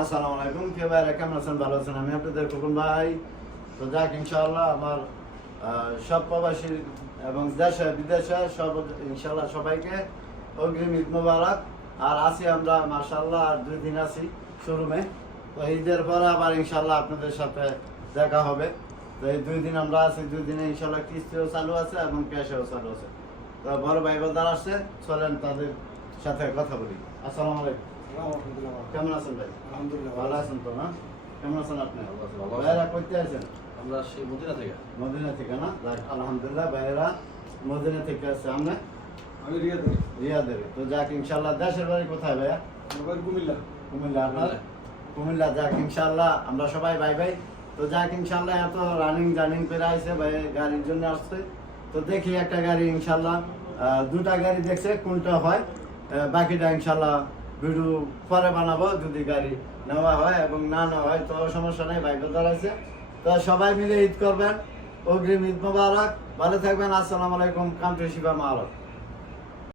আসসালামু আলাইকুম। কে ভাইরা কেমন আছেন? ভালো আছেন? আমি আপনাদের খোকন ভাই। তো যাক ইনশাআল্লাহ আমার সব প্রবাসী এবং দেশে বিদেশে সব ইনশাআল্লাহ সবাইকে অগ্রিম ঈদ মোবারক। আর আছি আমরা মাশাআল্লাহ আর 2 দিন আছি শোরুমে। তো ঈদের পরে আবার ইনশাআল্লাহ আপনাদের সাথে দেখা হবে। তো এই 2 দিন আমরা আছি, 2 দিনে ইনশাআল্লাহ কিস্তিও চালু আছে এবং ক্যাশেও চালু আছে। তো বড় ভাই বোনরা আসছে, চলেন তাদের সাথে কথা বলি। আসসালামু আলাইকুম। কেমন আছেন ভাই? আলহামদুলিল্লাহ ভালো আছেন তো না? কেমন আছেন আপনি? ভালো আছি, ভালো আছি। ভাইয়েরা করতে আছেন? আমরা সেই মদিনা থেকে। মদিনা থেকে না? যাক, আলহামদুলিল্লাহ ভাইয়েরা মদিনা থেকে আসছে। আমরা আমি রিয়াদের। রিয়াদের। তো যাক ইনশাআল্লাহ দেশের বাড়ি কোথায় ভাইয়া? আমার কুমিল্লা। কুমিল্লা। আপনার? কুমিল্লা। যাক ইনশাআল্লাহ আমরা সবাই ভাই ভাই। তো যাক ইনশাআল্লাহ এত রানিং করে আইছে ভাই, গাড়ির জন্য আসছে। তো দেখি একটা গাড়ি ইনশাআল্লাহ 2টা গাড়ি দেখছে, কোনটা হয় বাকিটা ইনশাআল্লাহ ভিডিও পরে বানাবো। যদি গাড়ি নেওয়া হয় এবং না নেওয়া হয় তো সমস্যা নেই, ভাই বোনরা আছে। তো সবাই মিলে ঈদ করবেন। অগ্রিম ঈদ মোবারক। ভালো থাকবেন। আসসালামু আলাইকুম। কান্ট্রি শিবা মারক।